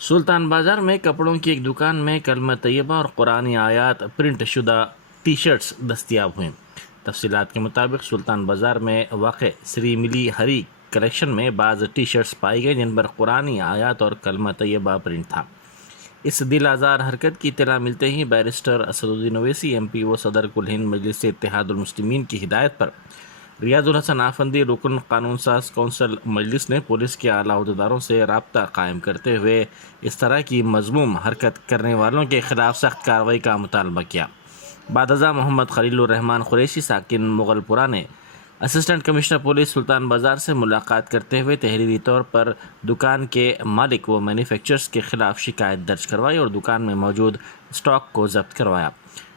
سلطان بازار میں کپڑوں کی ایک دکان میں کلمہ طیبہ اور قرآنی آیات پرنٹ شدہ ٹی شرٹس دستیاب ہوئیں۔ تفصیلات کے مطابق سلطان بازار میں واقع سری ملی ہری کلیکشن میں بعض ٹی شرٹس پائی گئی جن پر قرآنی آیات اور کلمہ طیبہ پرنٹ تھا۔ اس دل آزار حرکت کی اطلاع ملتے ہی barrister Asaduddin Owaisi M P و صدر کل ہند مجلس اتحاد المسلمین کی ہدایت پر ریاض الحسن آفندی رکن قانون ساز کونسل مجلس نے پولیس کے اعلیٰ عہدیداروں سے رابطہ قائم کرتے ہوئے اس طرح کی مذموم حرکت کرنے والوں کے خلاف سخت کارروائی کا مطالبہ کیا۔ بعد ازاں محمد خلیل الرحمان قریشی ساکن مغل پورہ نے اسسٹنٹ کمشنر پولیس سلطان بازار سے ملاقات کرتے ہوئے تحریری طور پر دکان کے مالک و مینوفیکچررز کے خلاف شکایت درج کروائی اور دکان میں موجود اسٹاک کو ضبط کروایا۔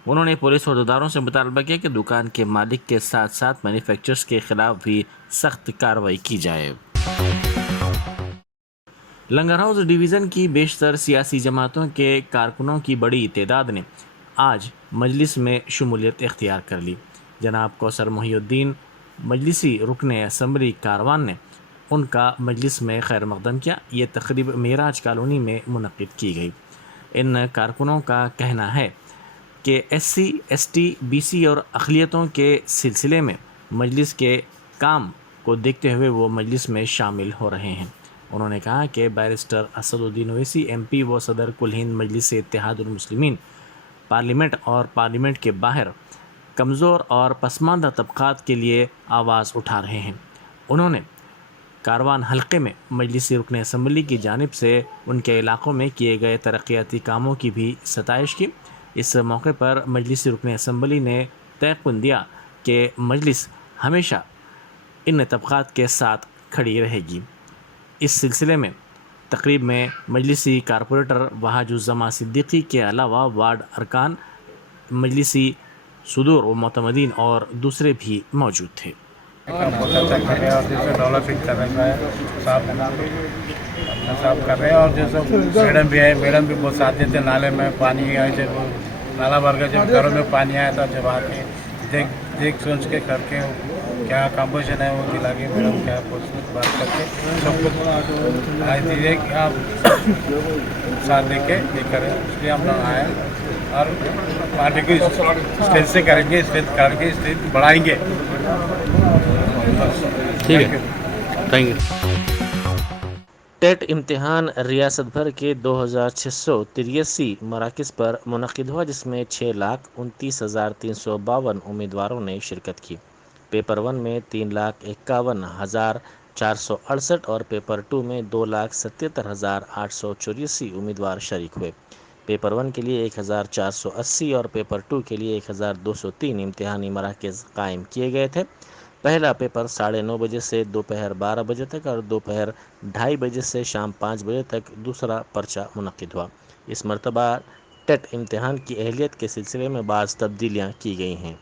انہوں نے پولیس عہدیداروں سے مطالبہ کیا کہ دکان کے مالک کے ساتھ ساتھ مینوفیکچررز کے خلاف بھی سخت کارروائی کی جائے۔ لنگر ہاؤس ڈویژن کی بیشتر سیاسی جماعتوں کے کارکنوں کی بڑی تعداد نے آج مجلس میں شمولیت اختیار کر لی۔ جناب کوثر محی الدین مجلسی رکن اسمبلی کاروان نے ان کا مجلس میں خیر مقدم کیا۔ یہ تقریب معراج کالونی میں منعقد کی گئی۔ ان کارکنوں کا کہنا ہے کہ S C S T B C اور اقلیتوں کے سلسلے میں مجلس کے کام کو دیکھتے ہوئے وہ مجلس میں شامل ہو رہے ہیں۔ انہوں نے کہا کہ barrister Asaduddin Owaisi M P و صدر کل ہند مجلس اتحاد المسلمین پارلیمنٹ اور پارلیمنٹ کے باہر کمزور اور پسماندہ طبقات کے لیے آواز اٹھا رہے ہیں۔ انہوں نے کاروان حلقے میں مجلسی رکن اسمبلی کی جانب سے ان کے علاقوں میں کیے گئے ترقیاتی کاموں کی بھی ستائش کی۔ اس موقع پر مجلسی رکن اسمبلی نے تیقن دیا کہ مجلس ہمیشہ ان طبقات کے ساتھ کھڑی رہے گی۔ اس سلسلے میں تقریب میں مجلسی کارپوریٹر وحاج الزماں صدیقی کے علاوہ وارڈ ارکان، مجلسی صدور و معتمدین اور دوسرے بھی موجود تھے۔ بہت اچھا کر رہے ہیں اور جیسے ڈیولپنگ کر رہے ہیں صاف کر رہے ہیں اور جیسے میڈم بھی ہے، میڈم بھی بہت ساتھ دیتے۔ نالے میں پانی آئے جب نالا بھر گیا، جب گھروں میں پانی آیا تھا، جب آ کے دیکھ سوچ کے کر کے کیا کمپوزیشن ہے وہ دلا کے میڈم کیا بات کر کے سب کچھ آئی دیجیے کہ آپ ساتھ دے کے یہ کریں، اس لیے ہم لوگ آئے اور پارٹی کو اسٹیج سے کریں گے، اسٹیج کر کے اسٹیج بڑھائیں گے۔ ٹھیک ہے، تھینک یو۔ ٹیٹ امتحان ریاست بھر کے 2683 مراکز پر منعقد ہوا، جس میں 6,29,352 امیدواروں نے شرکت کی۔ پیپر 1 میں 3,51,468 اور پیپر 2 میں 2,77,884 امیدوار شریک ہوئے۔ پیپر 1 کے لیے 1,480 اور پیپر 2 کے لیے 1,203 امتحانی مراکز قائم کیے گئے تھے۔ پہلا پیپر 9:30 بجے سے دوپہر 12 بجے تک اور دوپہر 2:30 بجے سے شام 5 بجے تک دوسرا پرچہ منعقد ہوا۔ اس مرتبہ ٹیٹ امتحان کی اہلیت کے سلسلے میں بعض تبدیلیاں کی گئی ہیں۔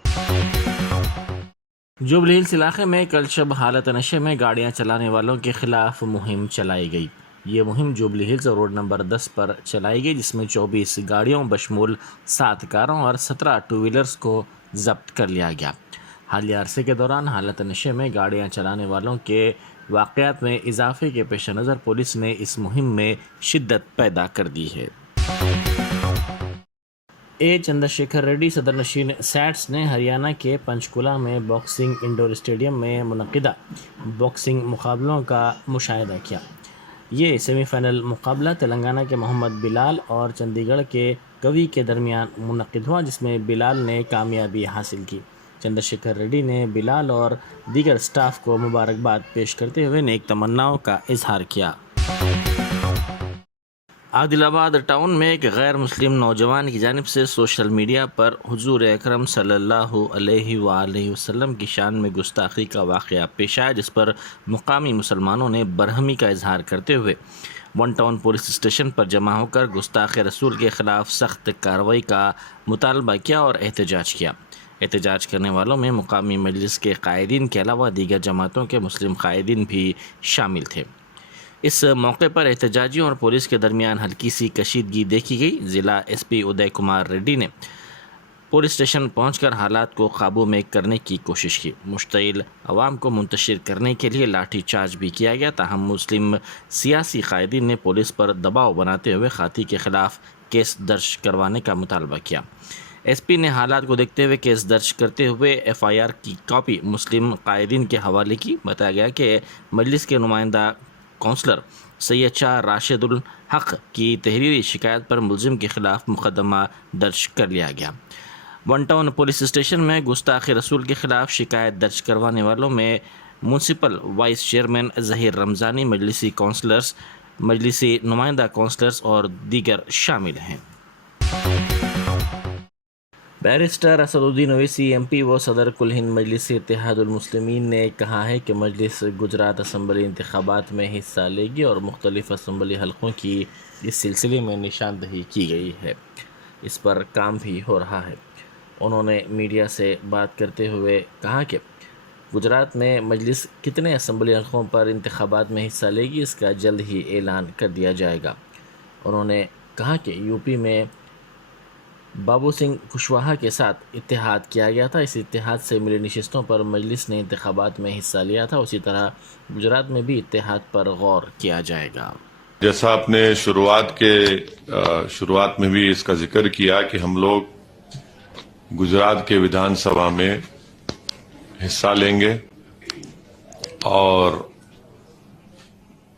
جوبلی ہلز علاقے میں کل شب حالت نشے میں گاڑیاں چلانے والوں کے خلاف مہم چلائی گئی۔ یہ مہم جوبلی ہلز روڈ نمبر 10 پر چلائی گئی، جس میں 24 گاڑیوں بشمول 7 کاروں اور 17 ٹو ویلرز کو ضبط کر لیا گیا۔ حالیہ عرصے کے دوران حالت نشے میں گاڑیاں چلانے والوں کے واقعات میں اضافے کے پیش نظر پولیس نے اس مہم میں شدت پیدا کر دی ہے۔ اے چندر شیکھر ریڈی صدر نشین سیٹس نے ہریانہ کے پنچکولہ میں باکسنگ انڈور اسٹیڈیم میں منعقدہ باکسنگ مقابلوں کا مشاہدہ کیا۔ یہ سیمی فائنل مقابلہ تلنگانہ کے محمد بلال اور چندی گڑھ کے کوی کے درمیان منعقد ہوا، جس میں بلال نے کامیابی حاصل کی۔ چندر شیکھر ریڈی نے بلال اور دیگر سٹاف کو مبارکباد پیش کرتے ہوئے نیک تمناؤں کا اظہار کیا۔ عادل آباد ٹاؤن میں ایک غیر مسلم نوجوان کی جانب سے سوشل میڈیا پر حضور اکرم صلی اللہ علیہ وآلہ وسلم کی شان میں گستاخی کا واقعہ پیش آیا، جس پر مقامی مسلمانوں نے برہمی کا اظہار کرتے ہوئے ون ٹاؤن پولیس اسٹیشن پر جمع ہو کر گستاخ رسول کے خلاف سخت کارروائی کا مطالبہ کیا اور احتجاج کیا۔ احتجاج کرنے والوں میں مقامی مجلس کے قائدین کے علاوہ دیگر جماعتوں کے مسلم قائدین بھی شامل تھے۔ اس موقع پر احتجاجیوں اور پولیس کے درمیان ہلکی سی کشیدگی دیکھی گئی۔ ضلع ایس پی ادے کمار ریڈی نے पुलिस स्टेशन पहुंचकर हालात को काबू में करने की कोशिश की। मुश्तिल अवाम को मुंतशिर करने के लिए लाठी चार्ज भी किया गया। ताहम मुस्लिम सियासी कायदीन ने पुलिस पर दबाव बनाते हुए खाती के खिलाफ केस दर्ज करवाने का मुतालबा किया। एसपी ने हालात को देखते हुए केस दर्ज करते हुए एफआईआर की कॉपी मुस्लिम कायदीन के हवाले की। बताया गया कि मजलिस के नुमाइंदा काउंसलर सैयद शाह राशिदुल हक की तहरीरी शिकायत पर मुलजिम के खिलाफ मुकदमा दर्ज कर लिया गया। वन टाउन पुलिस स्टेशन में गुस्ताखी रसूल के खिलाफ शिकायत दर्ज करवाने वालों में municipal vice chairman Zaheer Ramzani, मजलिसी काउंसलर्स, मजलिसी नुमाइंदा काउंसलर्स और दीगर शामिल हैं। बैरिस्टर असदुद्दीन ओवैसी एमपी व सदर कुल हिंद मजलिस इत्तेहादुल मुस्लिमीन ने कहा है कि मजलिस गुजरात असम्बली इंतखाबात में हिस्सा लेगी और मुख्तलिफ असम्बली हलकों की इस सिलसिले में निशानदही की गई है। इस पर काम भी हो रहा है। उन्होंने मीडिया से बात करते हुए कहा कि गुजरात में मजलिस कितने असम्बली हलकों पर इंतखाबात में हिस्सा लेगी, इसका जल्द ही ऐलान कर दिया जाएगा। उन्होंने कहा कि यूपी में बाबू सिंह कुशवाहा के साथ इत्तेहाद किया गया था। इस इत्तेहाद से मिली नशिस्तों पर मजलिस ने इंतखाबात में हिस्सा लिया था। उसी तरह गुजरात में भी इत्तेहाद पर गौर किया जाएगा। जैसा आपने शुरुआत में भी इसका जिक्र किया कि हम लोग गुजरात के विधानसभा में हिस्सा लेंगे और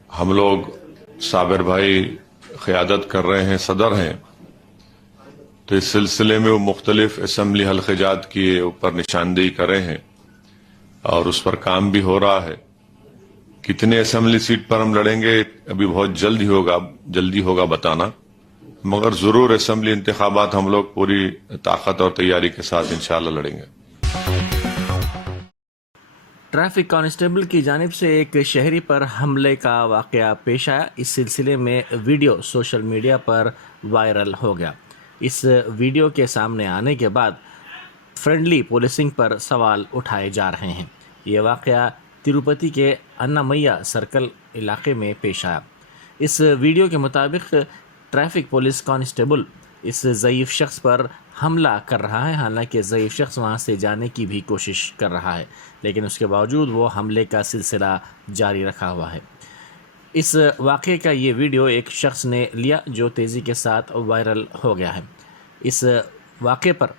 हम लोग साबिर भाई क़यादत कर रहे हैं, सदर हैं, तो इस सिलसिले में वो मुख्तलिफ असम्बली हल्क़ात के ऊपर निशानदेही कर रहे हैं और उस पर काम भी हो रहा है। कितने असम्बली सीट पर हम लड़ेंगे अभी बहुत जल्दी होगा बताना, मगर जरूर असम्बली इंतखाबात हम लोग पूरी ताकत और तैयारी के साथ इंशाअल्लाह लड़ेंगे। ट्रैफिक कांस्टेबल की जानिब से एक शहरी पर हमले का वाक़या पेश आया। इस सिलसिले में वीडियो सोशल मीडिया पर वायरल हो गया। इस वीडियो के सामने आने के बाद फ्रेंडली पुलिसिंग पर सवाल उठाए जा रहे हैं। ये वाक़या तिरुपति के अन्नामैया सर्कल इलाके में पेश आया। इस वीडियो के मुताबिक ट्रैफिक पुलिस कांस्टेबल इस ज़ईफ़ शख्स पर हमला कर रहा है। हालांकि ज़ईफ़ शख्स वहां से जाने की भी कोशिश कर रहा है, लेकिन उसके बावजूद वो हमले का सिलसिला जारी रखा हुआ है। इस वाक़े का ये वीडियो एक शख्स ने लिया जो तेज़ी के साथ वायरल हो गया है। इस वाक़े पर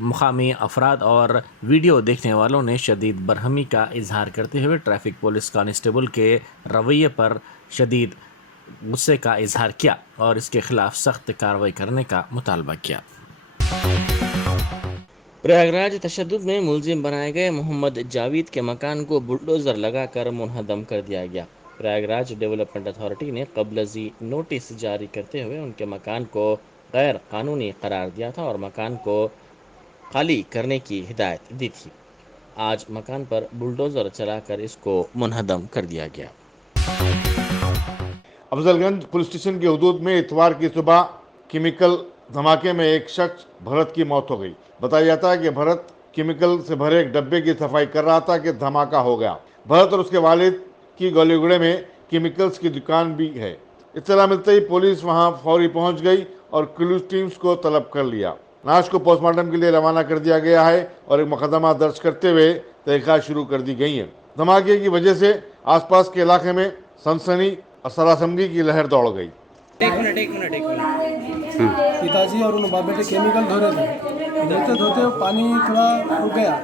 मुकामी अफराद और वीडियो देखने वालों ने शदीद बरहमी का इजहार करते हुए ट्रैफिक पुलिस कांस्टेबल के रवैये पर शदीद गुस्से का इजहार किया और इसके खिलाफ सख्त कार्रवाई करने का मुतालबा किया। प्रयागराज तशद्दुद में मुलजिम बनाए गए मोहम्मद जावेद के मकान को बुलडोज़र लगाकर मुनहदम कर दिया गया। प्रयागराज डेवलपमेंट अथॉरिटी ने कबलजी नोटिस जारी करते हुए उनके मकान को गैर कानूनी करार दिया था और मकान को खाली करने की हिदायत दी थी। आज मकान पर बुलडोज़र चलाकर इसको मुनहदम कर दिया गया। अफजलगंज पुलिस स्टेशन की हदूद में इतवार की सुबह केमिकल धमाके में एक शख्स भरत की मौत हो गई। बताया जाता है कि भरत केमिकल से भरे एक डब्बे की सफाई कर रहा था कि धमाका हो गया। भरत और उसके वालिद की गलीगुड़े में केमिकल्स की दुकान भी है। इत्तला मिलते ही पुलिस वहां फौरी पहुंच गई और क्लूज टीम्स को तलब कर लिया। लाश को पोस्टमार्टम के लिए रवाना कर दिया गया है और एक मुकदमा दर्ज करते हुए तहकीकात शुरू कर दी गई है। धमाके की वजह से आसपास के इलाके में सनसनी और सरासमगी की लहर दौड़ गई। एक मिनट पिताजी और उन बाप बेटे केमिकल धो रहे थे। धोते पानी थोड़ा रुक गया।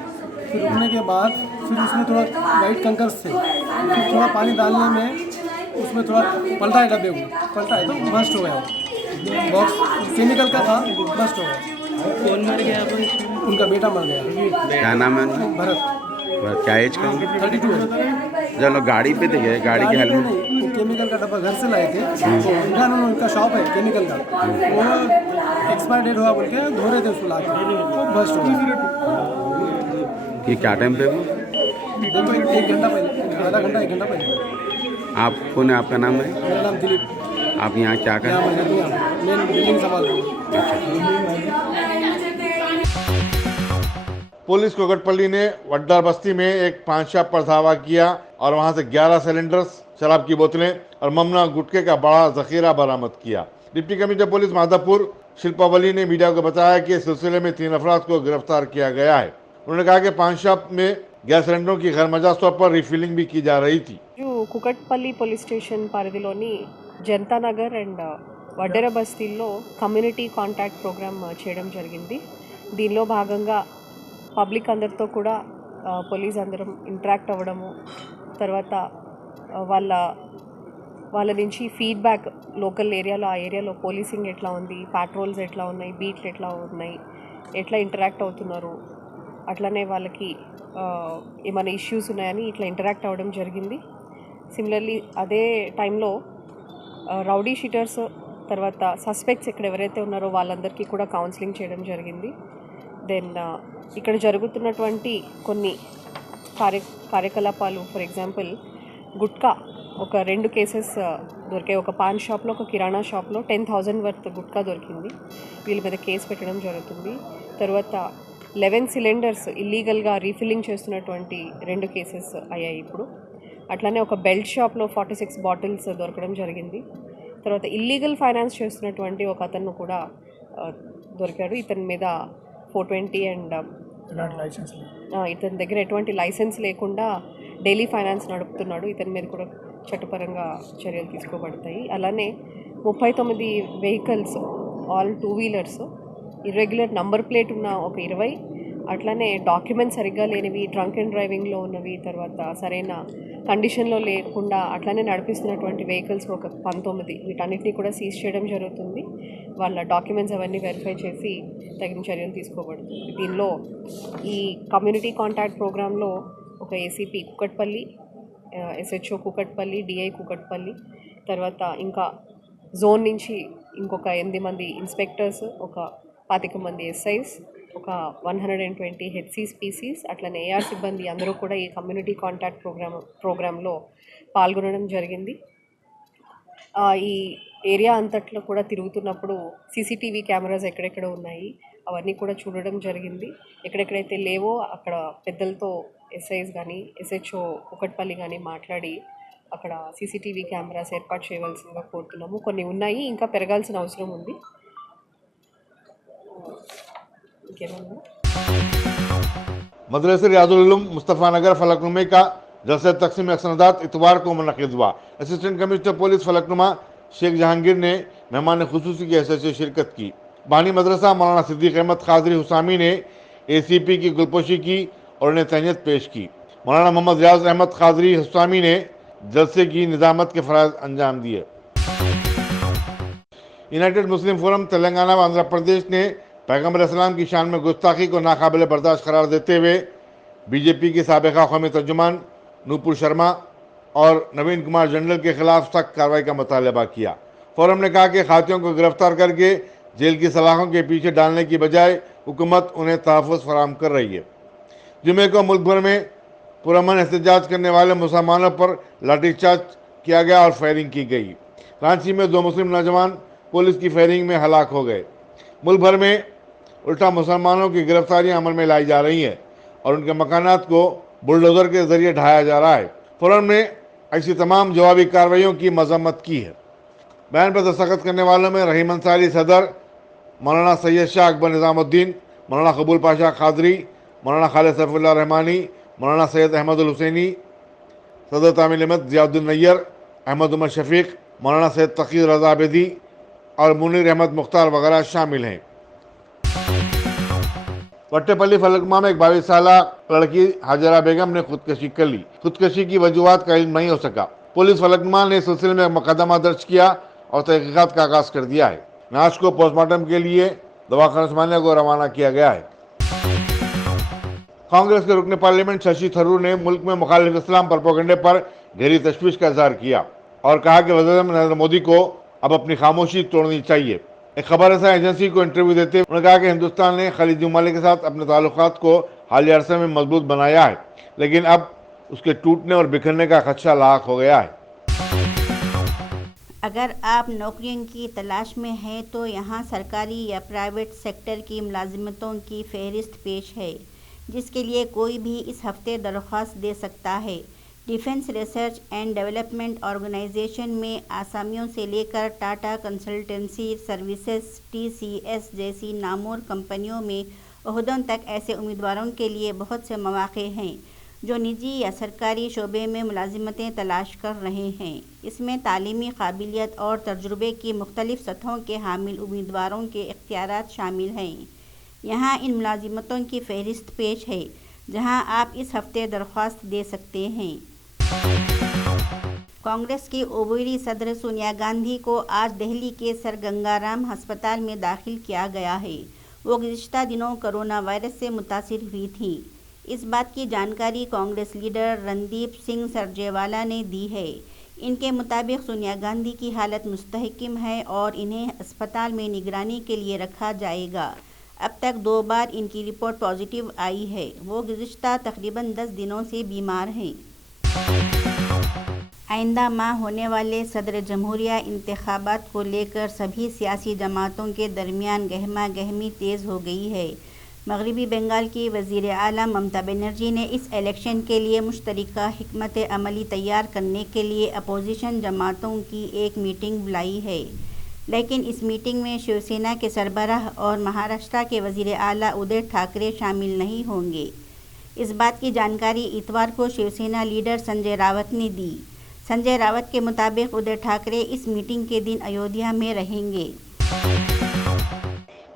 फिर रुकने के बाद फिर उसमें थोड़ा वाइट कंकर्स थे। फिर थोड़ा पानी डालने में उसमें थोड़ा पलटा है, डब्बे को पलटा है तो बस्ट हो गया। बॉक्स केमिकल का था, बस्ट हो गया। कौन मर गया? उनका बेटा मर गया। क्या नाम है उनका? भरत। क्या एज का? 32 है। जब लोग गाड़ी पे थे, गाड़ी के हेलमेट नहीं, केमिकल का डब्बा घर से लाए थे। तो उनका शॉप है केमिकल का, वो एक्सपायर डेट हुआ बोल के धो रहे थे उसको ला के, तो बस्ट हो गया। ये क्या टाइम पे वो? देखो 1 घंटा पहले, आधा घंटा 1 घंटा पहले। आप कौन है? आपका नाम है? मेरा नाम दिलीप। आप यहाँ क्या कर? मेन बिल्डिंग संभाल रहा हूँ। पुलिस कोकटपल्ली ने वड्डा बस्ती में एक पान शॉप पर धावा किया और वहां से 11 सिलेंडर्स, शराब की बोतलें और ममना गुटखे का बड़ा जखीरा बरामद किया। Deputy commissioner police Madhavpur Shilpa Wali ने मीडिया को बताया कि इस सिलसिले में 3 अफराद को गिरफ्तार किया गया है। उन्होंने कहा कि पान शॉप में गैस सिलेंडरों की गैरमजाज तौर पर रिफिलिंग भी की जा रही थी। కుకట్పల్లి పోలీస్ స్టేషన్ పరిధిలోని జనతానగర్ అండ్ వడ్డెర బస్తీల్లో కమ్యూనిటీ కాంటాక్ట్ ప్రోగ్రామ్ చేయడం జరిగింది. దీనిలో భాగంగా పబ్లిక్ అందరితో కూడా పోలీస్ అందరం ఇంటరాక్ట్ అవ్వడము, తర్వాత వాళ్ళ నుంచి ఫీడ్బ్యాక్ లోకల్ ఏరియాలో ఆ ఏరియాలో పోలీసింగ్ ఎట్లా ఉంది, పాట్రోల్స్ ఎట్లా ఉన్నాయి, బీట్లు ఎట్లా ఉన్నాయి, ఎట్లా ఇంటరాక్ట్ అవుతున్నారు, అట్లనే వాళ్ళకి ఏమైనా ఇష్యూస్ ఉన్నాయని ఇట్లా ఇంటరాక్ట్ అవ్వడం జరిగింది. సిమిలర్లీ అదే టైంలో రౌడీ షీటర్స్ తర్వాత సస్పెక్ట్స్ ఇక్కడ ఎవరైతే ఉన్నారో వాళ్ళందరికీ కూడా కౌన్సిలింగ్ చేయడం జరిగింది. దెన్ ఇక్కడ జరుగుతున్నటువంటి కొన్ని కార్యకలాపాలు, ఫర్ ఎగ్జాంపుల్ గుట్కా ఒక 2 కేసెస్ దొరికాయి. ఒక పాన్ షాప్లో, ఒక కిరాణా షాప్లో 10,000 వర్త్ గుట్కా దొరికింది. వీళ్ళ మీద కేసు పెట్టడం జరుగుతుంది. తర్వాత 11 సిలిండర్స్ ఇల్లీగల్గా రీఫిల్లింగ్ చేస్తున్నటువంటి 2 కేసెస్ అయ్యాయి ఇప్పుడు. అట్లానే ఒక బెల్ట్ షాప్లో 46 బాటిల్స్ దొరకడం జరిగింది. తర్వాత ఇల్లీగల్ ఫైనాన్స్ చేస్తున్నటువంటి ఒక అతను కూడా దొరికాడు. ఇతని మీద 420 అండ్ ఇతని దగ్గర ఎటువంటి లైసెన్స్ లేకుండా డైలీ ఫైనాన్స్ నడుపుతున్నాడు. ఇతని మీద కూడా చట్టపరంగా చర్యలు తీసుకోబడతాయి. అలానే 39 vehicles, all 2 wheelers, irregular number plate ఉన్న ఒక 20, అట్లానే డాక్యుమెంట్స్ సరిగ్గా లేనివి, డ్రంక్ అండ్ డ్రైవింగ్లో ఉన్నవి, తర్వాత సరైన కండిషన్లో లేకుండా అట్లానే నడిపిస్తున్నటువంటి వెహికల్స్ ఒక 19, వీటన్నిటిని కూడా సీజ్ చేయడం జరుగుతుంది. వాళ్ళ డాక్యుమెంట్స్ అవన్నీ వెరిఫై చేసి తగిన చర్యలు తీసుకోబడుతుంది. దీనిలో ఈ కమ్యూనిటీ కాంటాక్ట్ ప్రోగ్రాంలో ఒక ACP Kukatpally, SHO Kukatpally, DI Kukatpally, తర్వాత ఇంకా జోన్ నుంచి ఇంకొక 8 మంది ఇన్స్పెక్టర్స్, ఒక 25 మంది ఎస్ఐస్, ఒక 120 హెచ్సీస్, పీసీస్, అట్లనే ఏఆర్ సిబ్బంది అందరూ కూడా ఈ కమ్యూనిటీ కాంటాక్ట్ ప్రోగ్రాంలో పాల్గొనడం జరిగింది. ఈ ఏరియా అంతట్లో కూడా తిరుగుతున్నప్పుడు సీసీటీవీ కెమెరాస్ ఎక్కడెక్కడ ఉన్నాయి అవన్నీ కూడా చూడడం జరిగింది. ఎక్కడెక్కడైతే లేవో అక్కడ పెద్దలతో ఎస్ఐస్ కానీ ఎస్హెచ్ఓ కుకట్పల్లి కానీ మాట్లాడి అక్కడ సీసీటీవీ కెమెరాస్ ఏర్పాటు చేయవలసిందిగా కోరుతున్నాము. కొన్ని ఉన్నాయి, ఇంకా పెరగాల్సిన అవసరం ఉంది. मदरसे रियाजुल उलूम मुस्तफ़ा नगर फलकनुमा का जलसा तकसीम अक्सनदात इतवार को मुनक़िद हुआ। Assistant commissioner police Falaknuma Sheikh Jahangir ने मेहमान खुसूसी की हैसियत से शिरकत की। बानी मदरसा मौलाना सिद्दीक अहमद खादरी हुसामी ने ACP की गुलपोशी की और उन्हें तहनीत पेश की। मौलाना मोहम्मद रियाज अहमद खादरी हुसामी ने जलसे की निज़ामत के फ़राइज़ अंजाम दिए। यूनाइटेड मुस्लिम फोरम तेलंगाना व आंध्र प्रदेश ने पैगम्बर इस्लाम की शान में गुस्ताखी को नाकाबिल बर्दाश्त करार देते हुए बीजेपी की साबिका कौमी तर्जुमान नूपुर शर्मा और नवीन कुमार जनरल के खिलाफ सख्त कार्रवाई का मुतालबा किया। फोरम ने कहा कि खातियों को गिरफ्तार करके जेल की सलाखों के पीछे डालने की बजाय हुकूमत उन्हें तहफ़्फ़ुज़ फराहम कर रही है। जुमे को मुल्क भर में पुरअमन एहतजाज करने वाले मुसलमानों पर लाठीचार्ज किया गया और फायरिंग की गई। रांची में 2 मुस्लिम नौजवान पुलिस की फायरिंग में हलाक हो गए। मुल्क भर में उल्टा मुसलमानों की गिरफ्तारियां अमल में लाई जा रही हैं और उनके मकानात को बुलडोज़र के जरिए ढाया जा रहा है। फोरम ने ऐसी तमाम जवाबी कार्रवाइयों की मजम्मत की है। बयान पर दस्तखत करने वालों में रहीम अंसारी सदर, मौलाना सैयद शाह अकबर निज़ामुद्दीन, मौलाना कबूल पाशा खादरी, मौलाना खालिद सैफुल्लाह रहमानी, मौलाना सैयद अहमद अल हुसैनी, सदर तामील अहमद ज़ियाउद्दीन नैयर, अहमद उमर शफीक, मौलाना सैयद तकी रज़ा आबिदी और मुनीर अहमद मुख्तार वगैरह शामिल हैं। वट्टेपल्ली फलकनुमा में एक 22 साल लड़की हाजरा बेगम ने खुदकशी कर ली। खुदकशी की वजूहात का इल्म नहीं हो सका। पुलिस फलकनुमा ने इस सिलसिले में मुकदमा दर्ज किया और तहकीकात का आगाज कर दिया है। लाश को पोस्टमार्टम के लिए दवाखाना उस्मानिया को रवाना किया गया है। कांग्रेस के रुकन पार्लियामेंट शशि थरूर ने मुल्क में मुखालिफ इस्लाम प्रोपेगेंडे पर गहरी तशवीश का इजहार किया और कहा कि वज़ीर नरेंद्र मोदी को अब अपनी खामोशी तोड़नी चाहिए। एक खबर रसा एजेंसी को इंटरव्यू देते हुए उन्होंने कहा कि हिंदुस्तान ने खलीजी ममालिक के साथ अपने ताल्लुकात को हालिया अरसे में मजबूत बनाया है, लेकिन अब उसके टूटने और बिखरने का खदशा लाक हो गया है। अगर आप नौकरियों की तलाश में हैं तो यहाँ सरकारी या प्राइवेट सेक्टर की मुलाजिमतों की फहरिस्त पेश है, जिसके लिए कोई भी इस हफ्ते दरख्वास्त दे सकता है। Defence research and development organisation में आसामियों से लेकर टाटा कंसल्टेंसी सर्विसेज TCS जैसी नामवर कंपनियों में ओहदों तक ऐसे उम्मीदवारों के लिए बहुत से मौक़े हैं जो निजी या सरकारी शोबे में मुलाजिमतें तलाश कर रहे हैं। इसमें तालीमी काबिलियत और तजुर्बे की मुख्तलिफ़ सतहों के हामिल उम्मीदवारों के इख्तियारात शामिल हैं। यहाँ इन मुलाजिमतों की फहरिस्त पेश है जहाँ आप इस हफ्ते दरख्वास्त दे सकते हैं। कांग्रेस की ओबीसी सदर सोनिया गांधी को आज दिल्ली के सर गंगाराम अस्पताल में दाखिल किया गया है। वो गुज़िश्ता दिनों कोरोना वायरस से मुतासिर हुई थी। इस बात की जानकारी कांग्रेस लीडर रणदीप सिंह सुरजेवाला ने दी है। इनके मुताबिक सोनिया गांधी की हालत मुस्तहकम है और इन्हें अस्पताल में निगरानी के लिए रखा जाएगा। अब तक 2 बार इनकी रिपोर्ट पॉजिटिव आई है। वो गुज़िश्ता तकरीबन 10 दिनों से बीमार हैं। आइंदा माह होने वाले सदर जमहूरिया इंतखाबात को लेकर सभी सियासी जमातों के दरमियान गहमा गहमी तेज़ हो गई है। मगरबी बंगाल की वज़ीर आला ममता बनर्जी ने इस इलेक्शन के लिए मुश्तरका हिकमत अमली तैयार करने के लिए अपोजिशन जमातों की एक मीटिंग बुलाई है, लेकिन इस मीटिंग में शिवसेना के सरबराह और महाराष्ट्र के वज़ीर आला उद्धव ठाकरे शामिल नहीं होंगे। इस बात की जानकारी इतवार को शिवसेना लीडर संजय रावत ने दी। संजय रावत के मुताबिक उद्धव ठाकरे इस मीटिंग के दिन अयोध्या में रहेंगे।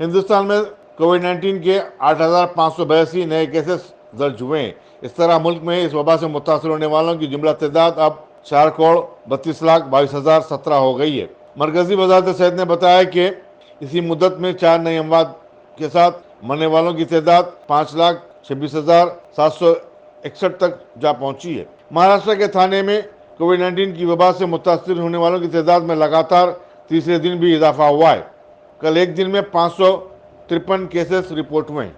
हिंदुस्तान में कोविड-19 के 8,582 नए केसेस दर्ज हुए हैं। इस तरह मुल्क में इस वबा से मुतासर होने वालों की जुमला तादाद अब 4,32,22,017 हो गई है। मरकजी वज़ारत सेहत ने बताया कि इसी मुद्दत में 4 नए अमवात के साथ मरने वालों की तादाद 5,26,761 तक जा पहुंची है। महाराष्ट्र के थाने में कोविड-19 की वबा से मुतासर होने वालों की तादाद में लगातार तीसरे दिन भी इजाफा हुआ है। कल एक दिन में 553 केसेस रिपोर्ट हुए हैं।